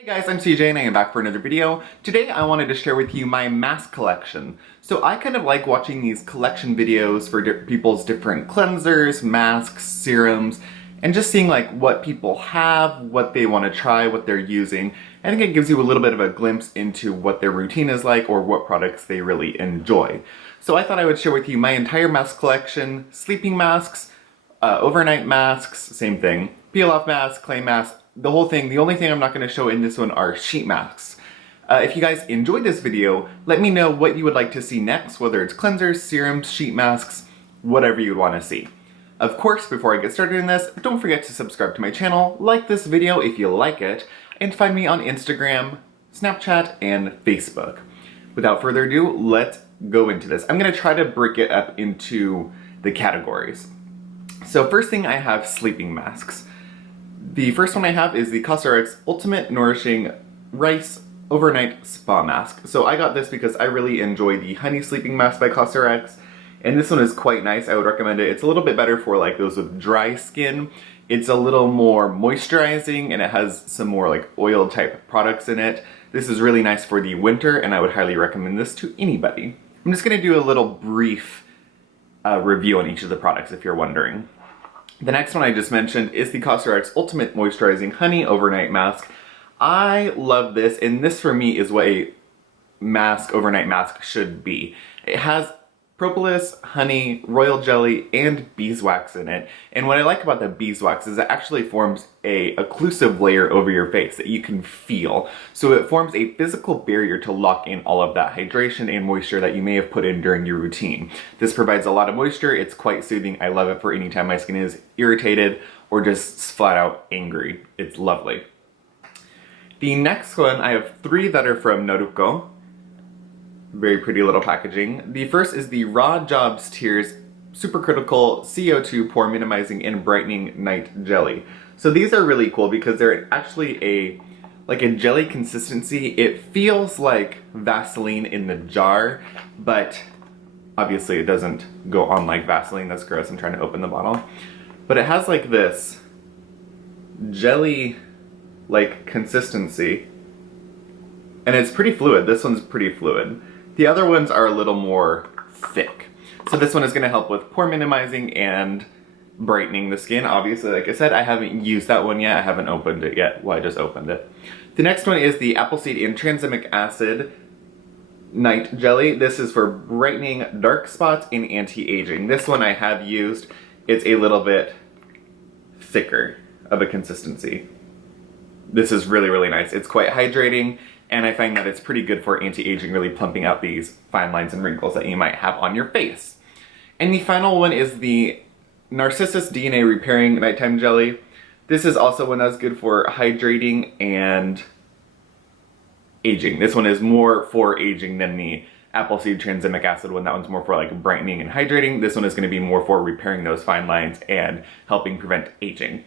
Hey guys, I'm CJ and I am back for another video. Today I wanted to share with you my mask collection. So I kind of like watching these collection videos for people's different cleansers, masks, serums, and just seeing like what people have, what they want to try, what they're using. I think it gives you a little bit of a glimpse into what their routine is like or what products they really enjoy. So I thought I would share with you my entire mask collection, sleeping masks, overnight masks, same thing, peel-off masks, clay masks, the whole thing. The only thing I'm not going to show in this one are sheet masks. If you guys enjoyed this video, let me know what you would like to see next, whether it's cleansers, serums, sheet masks, whatever you'd want to see. Of course, before I get started in this, don't forget to subscribe to my channel, like this video if you like it, and find me on Instagram, Snapchat, and Facebook. Without further ado, let's go into this. I'm going to try to break it up into the categories. So first thing, I have sleeping masks. The first one I have is the Cosrx Ultimate Nourishing Rice Overnight Spa Mask. So I got this because I really enjoy the Honey Sleeping Mask by Cosrx, and this one is quite nice. I would recommend it. It's a little bit better for like those with dry skin. It's a little more moisturizing and it has some more like oil type products in it. This is really nice for the winter and I would highly recommend this to anybody. I'm just going to do a little brief review on each of the products if you're wondering. The next one I just mentioned is the Cosrx Ultimate Moisturizing Honey Overnight Mask. I love this, and this for me is what a overnight mask should be. It has propolis, honey, royal jelly, and beeswax in it. And what I like about the beeswax is it actually forms a occlusive layer over your face that you can feel. So it forms a physical barrier to lock in all of that hydration and moisture that you may have put in during your routine. This provides a lot of moisture. It's quite soothing. I love it for any time my skin is irritated or just flat out angry. It's lovely. The next one, I have three that are from Nourishing. Very pretty little packaging. The first is the Raw Jobs Tears Supercritical CO2 Pore Minimizing and Brightening Night Jelly. So these are really cool because they're actually a jelly consistency. It feels like Vaseline in the jar, but obviously it doesn't go on like Vaseline. That's gross. I'm trying to open the bottle. But it has like this jelly like consistency, and it's pretty fluid. This one's pretty fluid. The other ones are a little more thick. So this one is going to help with pore minimizing and brightening the skin. Obviously, like I said, I haven't used that one yet. I haven't opened it yet. Well, I just opened it. The next one is the Appleseed and Tranexamic Acid Night Jelly. This is for brightening dark spots and anti-aging. This one I have used. It's a little bit thicker of a consistency. This is really, really nice. It's quite hydrating. And I find that it's pretty good for anti-aging, really plumping out these fine lines and wrinkles that you might have on your face. And the final one is the Narcissus DNA Repairing Nighttime Jelly. This is also one that's good for hydrating and aging. This one is more for aging than the Appleseed Tranexamic Acid one. That one's more for like brightening and hydrating. This one is going to be more for repairing those fine lines and helping prevent aging.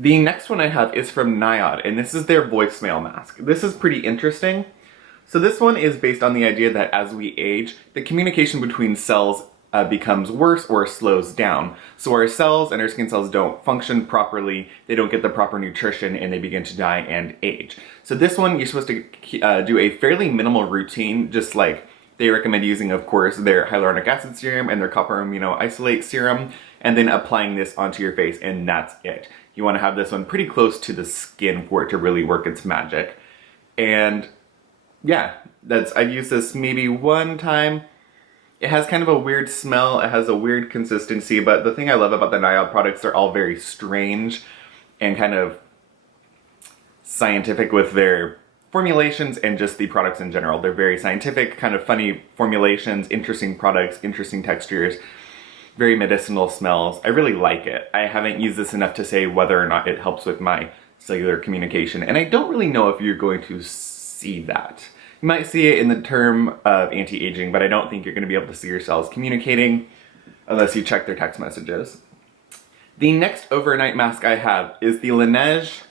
The next one I have is from NIOD, and this is their voicemail mask. This is pretty interesting. So this one is based on the idea that as we age, the communication between cells becomes worse or slows down. So our cells and our skin cells don't function properly, they don't get the proper nutrition, and they begin to die and age. So this one, you're supposed to do a fairly minimal routine, just like they recommend using, of course, their hyaluronic acid serum and their copper amino isolate serum, and then applying this onto your face, and that's it. You want to have this one pretty close to the skin for it to really work its magic. And yeah, I've used this maybe one time. It has kind of a weird smell, it has a weird consistency, but the thing I love about the NIOD products, they're all very strange and kind of scientific with their formulations and just the products in general. They're very scientific, kind of funny formulations, interesting products, interesting textures. Very medicinal smells. I really like it. I haven't used this enough to say whether or not it helps with my cellular communication, and I don't really know if you're going to see that. You might see it in the term of anti-aging, but I don't think you're going to be able to see your cells communicating unless you check their text messages. The next overnight mask I have is the Laneige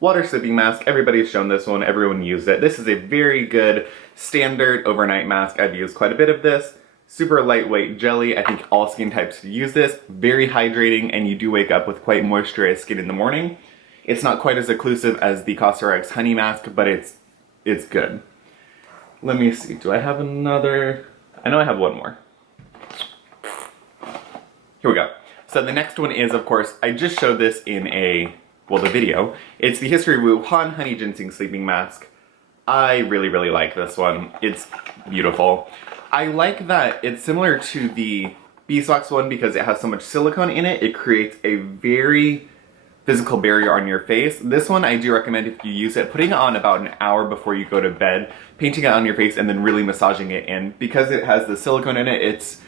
Water Sleeping Mask. Everybody's shown this one, everyone used it. This is a very good standard overnight mask. I've used quite a bit of this. Super lightweight jelly. I think all skin types use this. Very hydrating, and you do wake up with quite moisturized skin in the morning. It's not quite as occlusive as the Cosrx Honey Mask, but it's good. Let me see, do I have another? I know I have one more. Here we go. So the next one is, of course, I just showed this in the video. It's the History of Wuhan Honey Ginseng Sleeping Mask. I really, really like this one. It's beautiful. I like that it's similar to the beeswax one because it has so much silicone in it. It creates a very physical barrier on your face. This one I do recommend if you use it, putting it on about an hour before you go to bed, painting it on your face, and then really massaging it in. Because it has the silicone in it, it's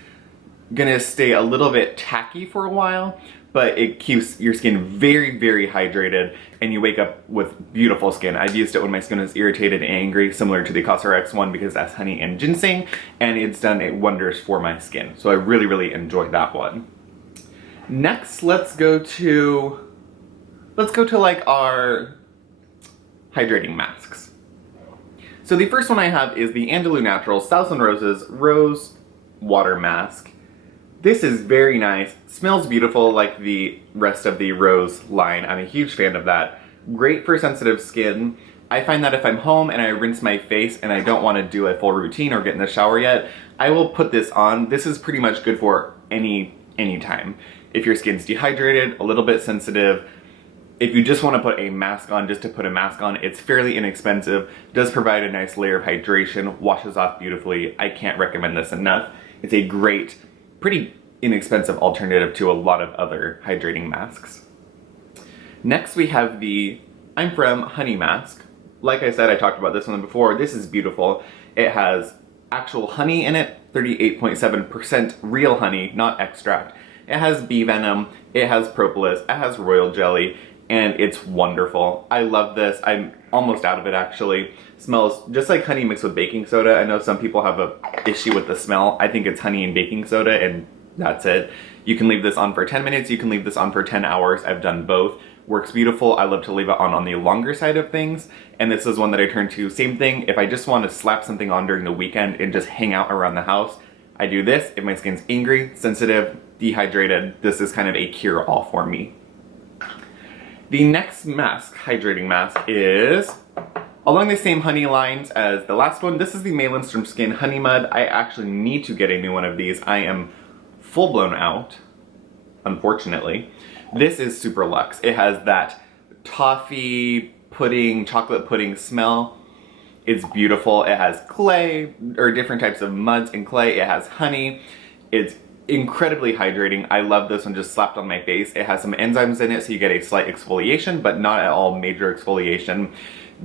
gonna stay a little bit tacky for a while, but it keeps your skin very, very hydrated, and you wake up with beautiful skin. I've used it when my skin is irritated and angry, similar to the Cosrx one because that's honey and ginseng, and it's done wonders for my skin. So I really, really enjoyed that one. Next, let's go to like our hydrating masks. So the first one I have is the Andalou Naturals Thousand Roses Rose Water Mask. This is very nice, smells beautiful like the rest of the Rose line. I'm a huge fan of that. Great for sensitive skin. I find that if I'm home and I rinse my face and I don't want to do a full routine or get in the shower yet, I will put this on. This is pretty much good for any time. If your skin's dehydrated, a little bit sensitive, if you just want to put a mask on just to put a mask on, it's fairly inexpensive, does provide a nice layer of hydration, washes off beautifully. I can't recommend this enough. It's a great, pretty inexpensive alternative to a lot of other hydrating masks. Next we have the I'm From Honey Mask. Like I said, I talked about this one before. This is beautiful. It has actual honey in it, 38.7% real honey, not extract. It has bee venom, it has propolis, it has royal jelly, and it's wonderful. I love this. I'm almost out of it actually. Smells just like honey mixed with baking soda. I know some people have an issue with the smell. I think it's honey and baking soda and that's it. You can leave this on for 10 minutes, you can leave this on for 10 hours. I've done both. Works beautiful. I love to leave it on the longer side of things. And this is one that I turn to. Same thing, if I just want to slap something on during the weekend and just hang out around the house, I do this. If my skin's angry, sensitive, dehydrated, this is kind of a cure-all for me. The next mask, hydrating mask, is along the same honey lines as the last one. This is the Mae Lindstrom Skin Honey Mud. I actually need to get a new one of these. I am full blown out, unfortunately. This is super luxe. It has that toffee pudding, chocolate pudding smell. It's beautiful. It has clay, or different types of muds and clay. It has honey. It's incredibly hydrating. I love this one just slapped on my face. It has some enzymes in it, so you get a slight exfoliation, but not at all major exfoliation.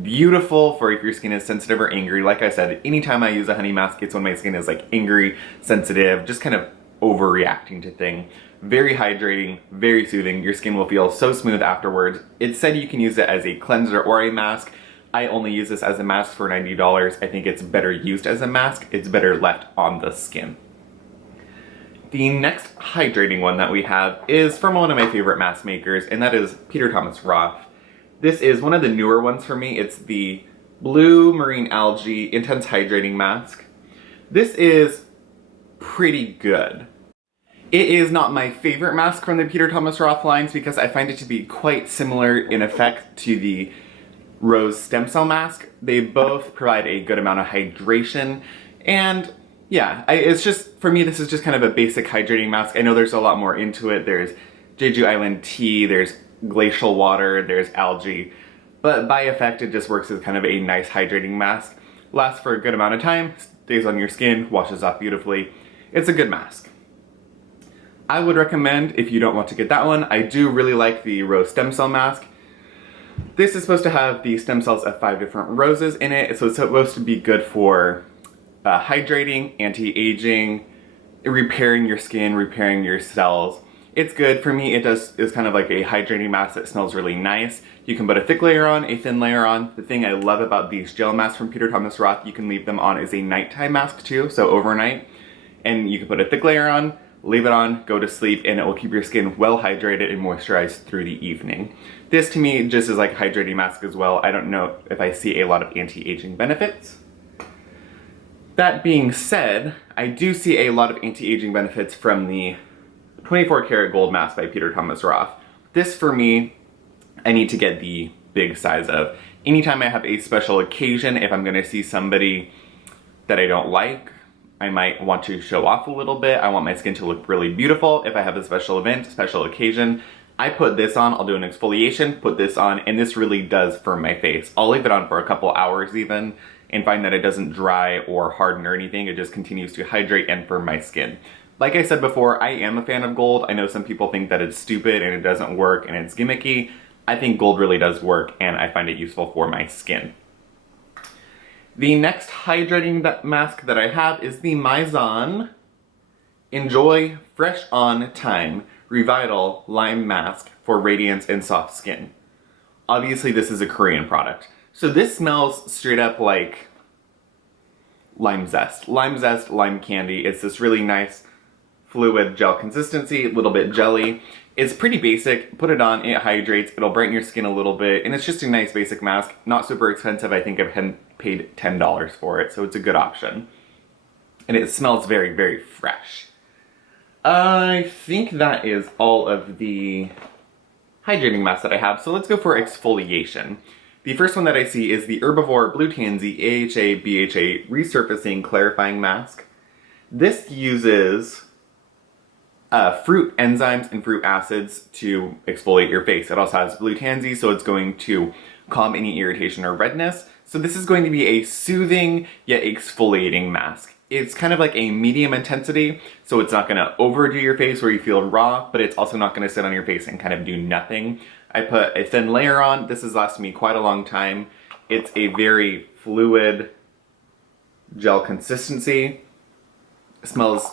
Beautiful for if your skin is sensitive or angry. Like I said, anytime I use a honey mask, it's when my skin is like angry, sensitive, just kind of overreacting to things. Very hydrating, very soothing. Your skin will feel so smooth afterwards. It said you can use it as a cleanser or a mask. I only use this as a mask for $90. I think it's better used as a mask. It's better left on the skin. The next hydrating one that we have is from one of my favorite mask makers, and that is Peter Thomas Roth. This is one of the newer ones for me. It's the Blue Marine Algae Intense Hydrating Mask. This is pretty good. It is not my favorite mask from the Peter Thomas Roth lines because I find it to be quite similar in effect to the Rose Stem Cell Mask. They both provide a good amount of hydration, and yeah, it's just, for me, this is just kind of a basic hydrating mask. I know there's a lot more into it. There's Jeju Island tea, there's glacial water, there's algae, but by effect, it just works as kind of a nice hydrating mask. Lasts for a good amount of time, stays on your skin, washes off beautifully. It's a good mask. I would recommend, if you don't want to get that one, I do really like the Rose Stem Cell Mask. This is supposed to have the stem cells of 5 different roses in it, so it's supposed to be good for hydrating, anti-aging, repairing your skin, repairing your cells. It's good. For me, it's kind of like a hydrating mask that smells really nice. You can put a thick layer on, a thin layer on. The thing I love about these gel masks from Peter Thomas Roth, you can leave them on as a nighttime mask too, so overnight. And you can put a thick layer on, leave it on, go to sleep, and it will keep your skin well hydrated and moisturized through the evening. This to me just is like a hydrating mask as well. I don't know if I see a lot of anti-aging benefits. That being said, I do see a lot of anti-aging benefits from the 24 karat gold mask by Peter Thomas Roth. This for me I need to get the big size of. Anytime I have a special occasion, if I'm gonna see somebody that I don't like, I might want to show off a little bit. I want my skin to look really beautiful. If I have a special event, special occasion, I put this on, I'll do an exfoliation, put this on, and this really does firm my face. I'll leave it on for a couple hours even, and find that it doesn't dry or harden or anything. It just continues to hydrate and firm my skin. Like I said before, I am a fan of gold. I know some people think that it's stupid and it doesn't work and it's gimmicky. I think gold really does work, and I find it useful for my skin. The next hydrating mask that I have is the Mizon Enjoy Fresh On Time Revital Lime Mask for radiance and soft skin. Obviously this is a Korean product. So this smells straight up like lime zest, lime candy. It's this really nice fluid gel consistency, a little bit jelly. It's pretty basic. Put it on, it hydrates, it'll brighten your skin a little bit, and it's just a nice basic mask. Not super expensive. I think I've paid $10 for it, so it's a good option. And it smells very, very fresh. I think that is all of the hydrating masks that I have, so let's go for exfoliation. The first one that I see is the Herbivore Blue Tansy AHA BHA Resurfacing Clarifying Mask. This uses fruit enzymes and fruit acids to exfoliate your face. It also has blue tansy, so it's going to calm any irritation or redness. So this is going to be a soothing yet exfoliating mask. It's kind of like a medium intensity, so it's not going to overdo your face where you feel raw, but it's also not going to sit on your face and kind of do nothing. I put a thin layer on. This has lasted me quite a long time. It's a very fluid gel consistency. It smells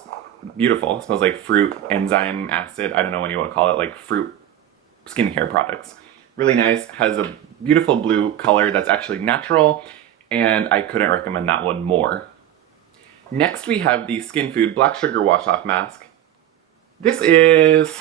beautiful. It smells like fruit, enzyme, acid. I don't know what you want to call it, like fruit skincare products. Really nice. Has a beautiful blue color that's actually natural, and I couldn't recommend that one more. Next we have the Skinfood Black Sugar Wash Off Mask. This is,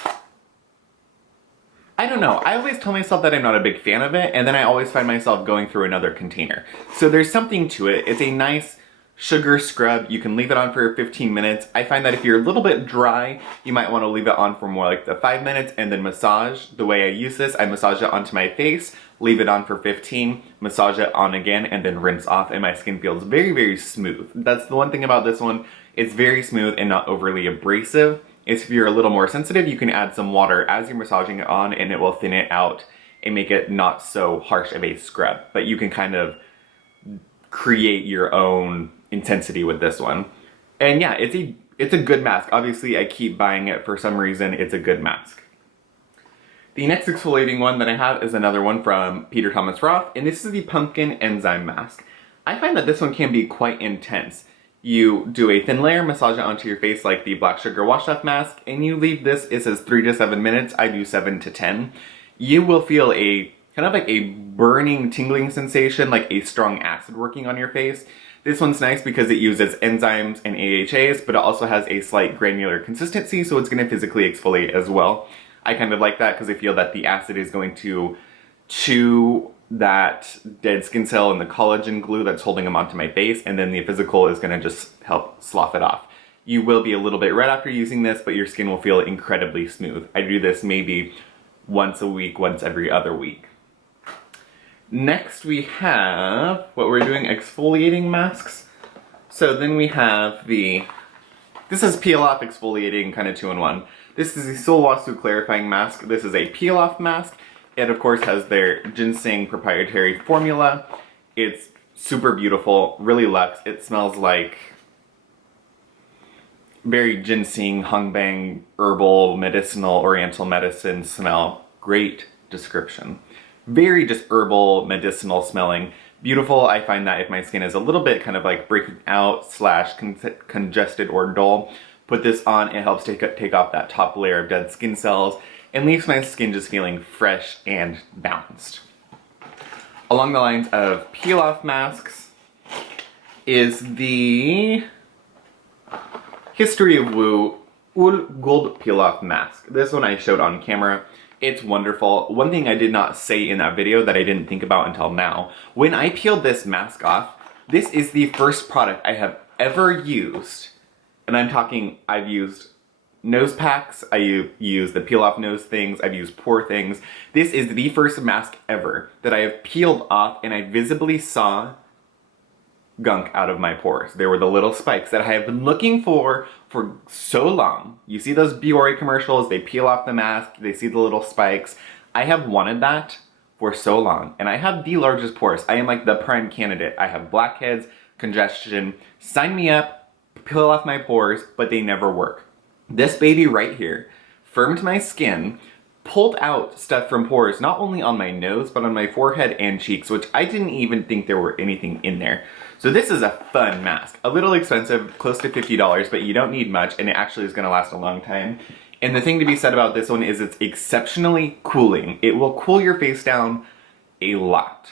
I don't know, I always tell myself that I'm not a big fan of it, and then I always find myself going through another container. So there's something to it. It's a nice sugar scrub. You can leave it on for 15 minutes. I find that if you're a little bit dry, you might want to leave it on for more like the 5 minutes and then massage. The way I use this, I massage it onto my face, leave it on for 15, massage it on again, and then rinse off, and my skin feels very, very smooth. That's the one thing about this one. It's very smooth and not overly abrasive. If you're a little more sensitive, you can add some water as you're massaging it on, and it will thin it out and make it not so harsh of a scrub. But you can kind of create your own intensity with this one. And yeah, it's a good mask. Obviously I keep buying it for some reason. It's a good mask. The next exfoliating one that I have is another one from Peter Thomas Roth, and this is the Pumpkin Enzyme Mask. I find that this one can be quite intense. You do a thin layer, massage it onto your face like the Black Sugar Wash Off Mask, and you leave this, it says 3 to 7 minutes, I do 7 to 10. You will feel a kind of like a burning, tingling sensation, like a strong acid working on your face. This one's nice because it uses enzymes and AHAs, but it also has a slight granular consistency, so it's going to physically exfoliate as well. I kind of like that because I feel that the acid is going to chew that dead skin cell and the collagen glue that's holding them onto my face, and then the physical is going to just help slough it off. You will be a little bit red after using this, but your skin will feel incredibly smooth. I do this maybe once a week, once every other week. Next we have what we're doing, exfoliating masks. So then we have this is peel off exfoliating, kind of 2-in-1. This is the Solwasu clarifying mask. This is a peel off mask. It of course has their ginseng proprietary formula. It's super beautiful, really luxe. It smells like very ginseng, hungbang, herbal, medicinal, oriental medicine smell. Great description. Very just herbal, medicinal smelling. Beautiful. I find that if my skin is a little bit kind of like breaking out / congested or dull, put this on, it helps take off that top layer of dead skin cells and leaves my skin just feeling fresh and balanced. Along the lines of peel off masks is the History of Woo Wool Gold Peel Off Mask. This one I showed on camera. It's wonderful. One thing I did not say in that video that I didn't think about until now, when I peeled this mask off, this is the first product I have ever used, and I'm talking I've used nose packs, I use the peel off nose things, I've used pore things. This is the first mask ever that I have peeled off and I visibly saw gunk out of my pores. There were the little spikes that I have been looking for so long. You see those Biore commercials, they peel off the mask, they see the little spikes. I have wanted that for so long, and I have the largest pores. I am like the prime candidate. I have blackheads, congestion, sign me up, peel off my pores, but they never work. This baby right here firmed my skin, pulled out stuff from pores, not only on my nose, but on my forehead and cheeks, which I didn't even think there were anything in there. So this is a fun mask. A little expensive, close to $50, but you don't need much, and it actually is gonna last a long time. And the thing to be said about this one is it's exceptionally cooling. It will cool your face down a lot.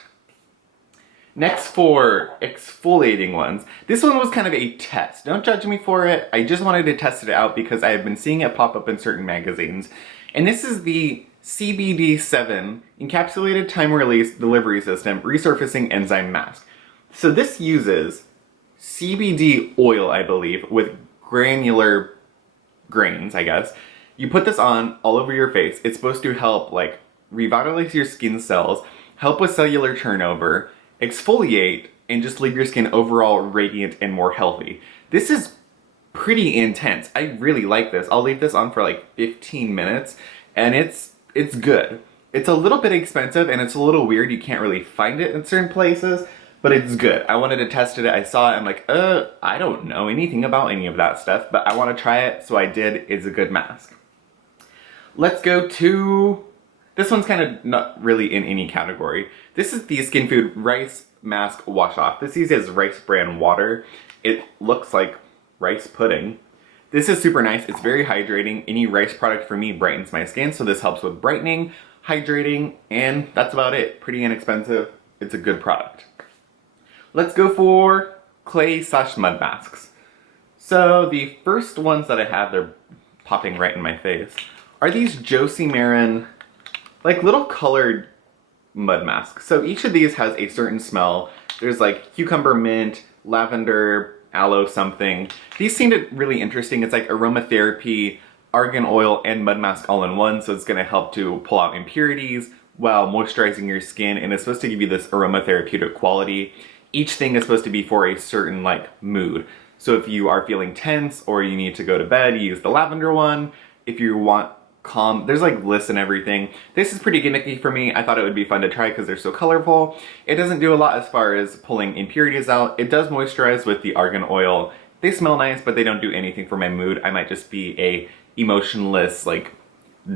Next, for exfoliating ones. This one was kind of a test. Don't judge me for it. I just wanted to test it out because I have been seeing it pop up in certain magazines. And this is the CBD7 Encapsulated Time Release Delivery System Resurfacing Enzyme Mask. So this uses CBD oil, I believe, with granular grains, I guess. You put this on all over your face. It's supposed to help like revitalize your skin cells, help with cellular turnover, exfoliate, and just leave your skin overall radiant and more healthy. This is pretty intense. I really like this. I'll leave this on for like 15 minutes and it's good. It's a little bit expensive and it's a little weird. You can't really find it in certain places, but it's good. I wanted to test it. I saw it. I'm like, I don't know anything about any of that stuff, but I want to try it. So I did. It's a good mask. Let's go to, this one's kind of not really in any category. This is the Skinfood Rice Mask Wash Off. This uses rice bran water. It looks like rice pudding. This is super nice. It's very hydrating. Any rice product for me brightens my skin, so this helps with brightening, hydrating, and that's about it. Pretty inexpensive. It's a good product. Let's go for clay/mud masks. So the first ones that I have, they're popping right in my face, are these Josie Maran, like little colored mud masks. So each of these has a certain smell. There's like cucumber mint, lavender, aloe something. These seemed really interesting. It's like aromatherapy, argan oil, and mud mask all in one. So it's gonna help to pull out impurities while moisturizing your skin, and it's supposed to give you this aromatherapeutic quality. Each thing is supposed to be for a certain like mood. So if you are feeling tense or you need to go to bed, you use the lavender one. If you want calm, there's like lists and everything. This is pretty gimmicky for me. I thought it would be fun to try because they're so colorful. It doesn't do a lot as far as pulling impurities out. It does moisturize with the argan oil. They smell nice, but they don't do anything for my mood. I might just be a emotionless like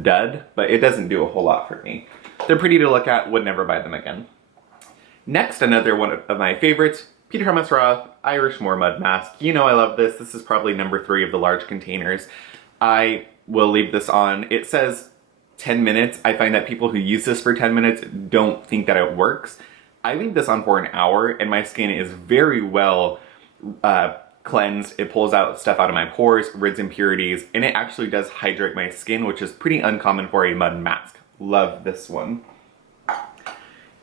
dud, but it doesn't do a whole lot for me. They're pretty to look at, would never buy them again. Next, another one of my favorites, Peter Thomas Roth Irish Moor Mud Mask. You know I love this. This is probably number 3 of the large containers. I will leave this on. It says 10 minutes. I find that people who use this for 10 minutes don't think that it works. I leave this on for an hour and my skin is very well cleansed. It pulls out stuff out of my pores, rids impurities, and it actually does hydrate my skin, which is pretty uncommon for a mud mask. Love this one.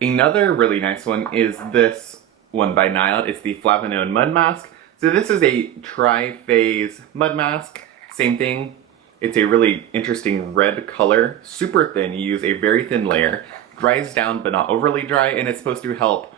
Another really nice one is this one by NIOD. It's the Flavanone Mud Mask. So this is a tri-phase mud mask. Same thing. It's a really interesting red color, super thin. You use a very thin layer, dries down but not overly dry, and it's supposed to help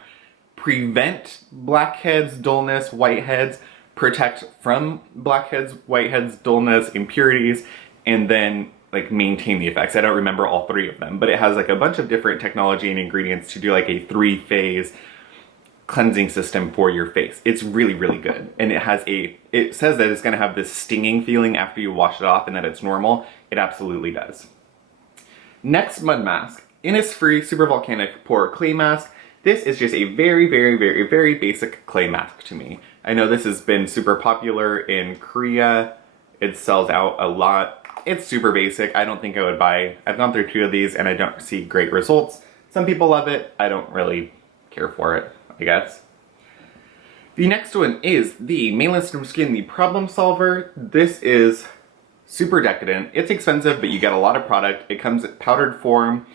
prevent blackheads, dullness, whiteheads, protect from blackheads, whiteheads, dullness, impurities, and then like maintain the effects. I don't remember all 3 of them, but it has like a bunch of different technology and ingredients to do like a 3-phase cleansing system for your face. It's really, really good. And it says that it's gonna have this stinging feeling after you wash it off and that it's normal. It absolutely does. Next mud mask, Innisfree Super Volcanic Pore Clay Mask. This is just a very, very, very, very basic clay mask to me. I know this has been super popular in Korea. It sells out a lot. It's super basic. I don't think I would buy. I've gone through 2 of these and I don't see great results. Some people love it. I don't really care for it, I guess. The next one is the Mainland Skin, the Problem Solver. This is super decadent. It's expensive, but you get a lot of product. It comes in powdered form.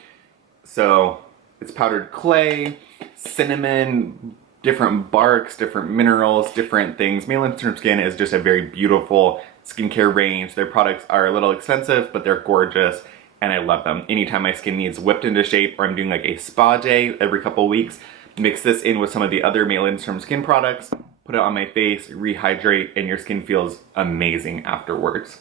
So it's powdered clay, cinnamon, different barks, different minerals, different things. Mainland Skin is just a very beautiful, skincare range. Their products are a little expensive, but they're gorgeous, and I love them. Anytime my skin needs whipped into shape, or I'm doing like a spa day every couple weeks, mix this in with some of the other mail-ins from skin products, put it on my face, rehydrate, and your skin feels amazing afterwards.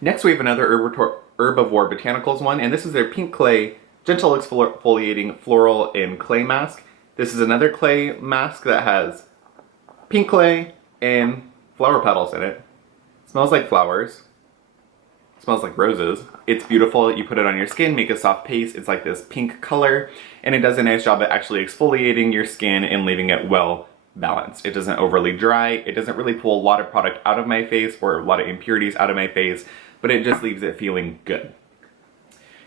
Next, we have another Herbivore Botanicals one, and this is their Pink Clay Gentle Exfoliating Floral and Clay Mask. This is another clay mask that has pink clay and flower petals in it. Smells like flowers. Smells like roses. It's beautiful. You put it on your skin, make a soft paste. It's like this pink color, and it does a nice job at actually exfoliating your skin and leaving it well balanced. It doesn't overly dry. It doesn't really pull a lot of product out of my face or a lot of impurities out of my face, but it just leaves it feeling good.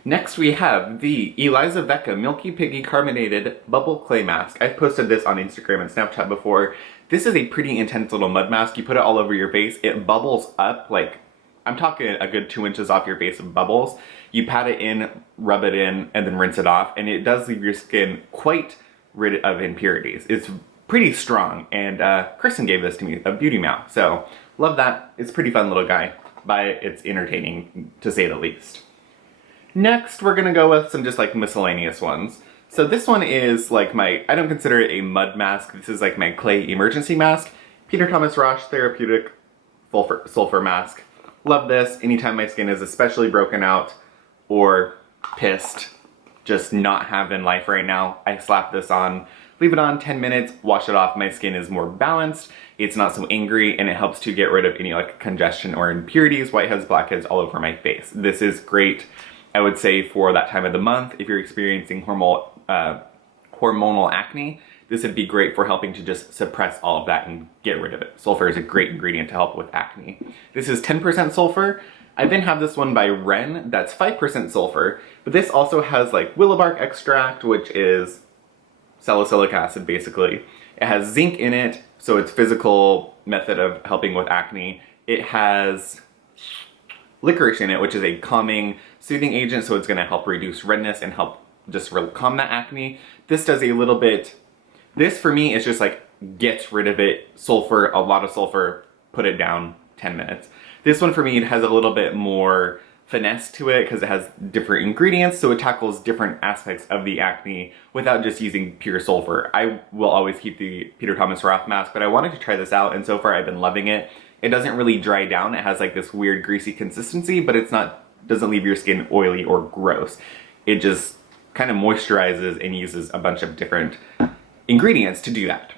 Next, we have the Eliza Vecca Milky Piggy Carbonated Bubble Clay Mask. I've posted this on Instagram and Snapchat before. This is a pretty intense little mud mask. You put it all over your face. It bubbles up, like, I'm talking a good 2 inches off your face of bubbles. You pat it in, rub it in, and then rinse it off, and it does leave your skin quite rid of impurities. It's pretty strong, and Kristen gave this to me, a beauty mouth, so love that. It's a pretty fun little guy, but it's entertaining to say the least. Next, we're gonna go with some just like miscellaneous ones. So this one is like I don't consider it a mud mask. This is like my clay emergency mask. Peter Thomas Roth Therapeutic Sulfur Mask. Love this. Anytime my skin is especially broken out or pissed, just not having life right now, I slap this on, leave it on 10 minutes, wash it off. My skin is more balanced. It's not so angry, and it helps to get rid of any like congestion or impurities, whiteheads, blackheads all over my face. This is great. I would say for that time of the month, if you're experiencing hormonal acne, this would be great for helping to just suppress all of that and get rid of it. Sulfur is a great ingredient to help with acne. This is 10% sulfur. I then have this one by Ren, that's 5% sulfur, but this also has like willow bark extract, which is salicylic acid basically. It has zinc in it, so it's physical method of helping with acne. It has licorice in it, which is a calming, soothing agent, so it's going to help reduce redness and help just calm that acne. This does a little bit, this for me is just like gets rid of it, sulfur, a lot of sulfur, put it down, 10 minutes. This one for me, it has a little bit more finesse to it because it has different ingredients, so it tackles different aspects of the acne without just using pure sulfur. I will always keep the Peter Thomas Roth mask, but I wanted to try this out, and so far I've been loving it. It doesn't really dry down. It has like this weird greasy consistency, but it's not, doesn't leave your skin oily or gross. It just kind of moisturizes and uses a bunch of different ingredients to do that.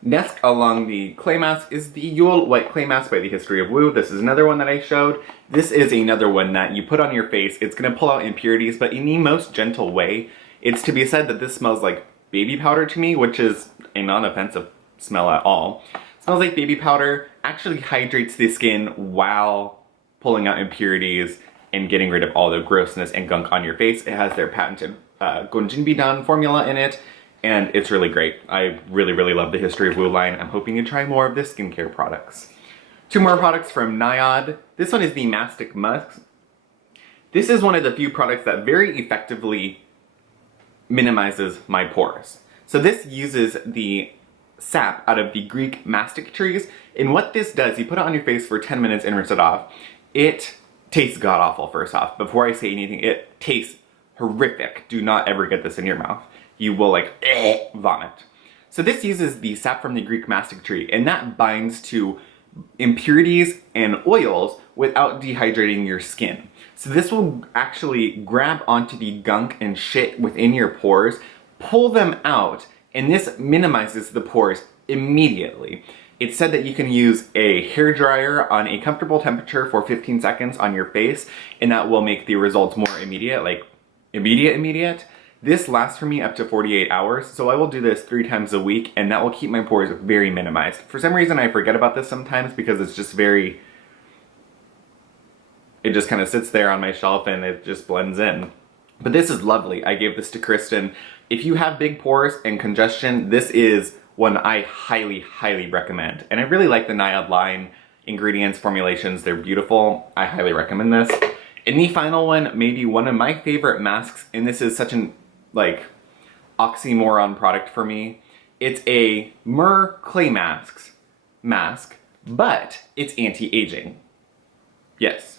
Next along the clay mask is the Yule White Clay Mask by The History of Woo. This is another one that I showed. This is another one that you put on your face. It's going to pull out impurities, but in the most gentle way. It's to be said that this smells like baby powder to me, which is a non-offensive smell at all. It smells like baby powder, actually hydrates the skin while pulling out impurities and getting rid of all the grossness and gunk on your face. It has their patented Gonjinbidan formula in it, and it's really great. I really, really love the History of Woo line. I'm hoping to try more of the skincare products. Two more products from NIOD. This one is the Nastic Musk. This is one of the few products that very effectively minimizes my pores. So this uses the sap out of the Greek mastic trees, and what this does, you put it on your face for 10 minutes and rinse it off. It tastes god-awful, first off. Before I say anything, it tastes horrific. Do not ever get this in your mouth. You will like vomit. So this uses the sap from the Greek mastic tree, and that binds to impurities and oils without dehydrating your skin. So this will actually grab onto the gunk and shit within your pores, pull them out, and this minimizes the pores immediately. It's said that you can use a hairdryer on a comfortable temperature for 15 seconds on your face, and that will make the results more immediate, like immediate. This lasts for me up to 48 hours, so I will do this 3 times a week, and that will keep my pores very minimized. For some reason, I forget about this sometimes because it's just it just kind of sits there on my shelf and it just blends in. But this is lovely. I gave this to Kristen. If you have big pores and congestion, this is one I highly, highly recommend. And I really like the NIOD line ingredients, formulations. They're beautiful. I highly recommend this. And the final one, maybe one of my favorite masks, and this is such an oxymoron product for me. It's a Myrrh clay mask but it's anti-aging. Yes.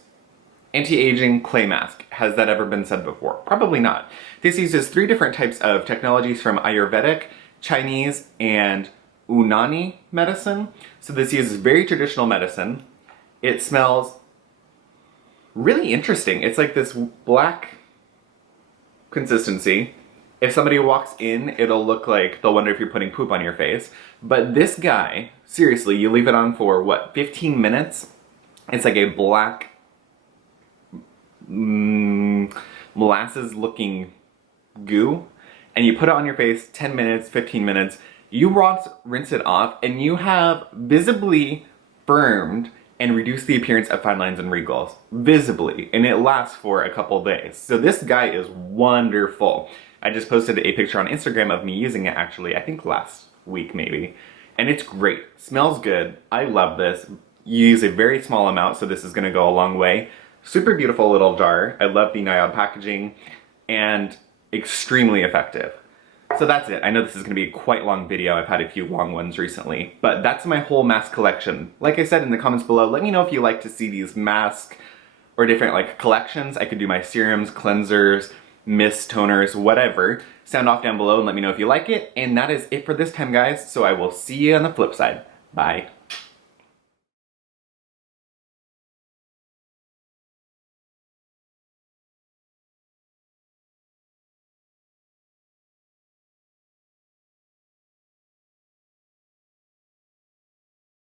Anti-aging clay mask. Has that ever been said before? Probably not. This uses 3 different types of technologies from Ayurvedic, Chinese, and Unani medicine. So this uses very traditional medicine. It smells really interesting. It's like this black consistency. If somebody walks in, it'll look like they'll wonder if you're putting poop on your face. But this guy, seriously, you leave it on for what, 15 minutes? It's like a black molasses looking goo, and you put it on your face 10 minutes, 15 minutes, you rinse it off, and you have visibly firmed and reduced the appearance of fine lines and wrinkles. Visibly. And it lasts for a couple days. So this guy is wonderful. I just posted a picture on Instagram of me using it actually, I think last week maybe. And it's great. Smells good. I love this. You use a very small amount, so this is gonna go a long way. Super beautiful little jar. I love the NIOD packaging, and extremely effective. So that's it. I know this is going to be a quite long video. I've had a few long ones recently, but that's my whole mask collection. Like I said in the comments below, let me know if you like to see these mask or different like collections. I could do my serums, cleansers, mist, toners, whatever. Sound off down below and let me know if you like it. And that is it for this time, guys. So I will see you on the flip side. Bye.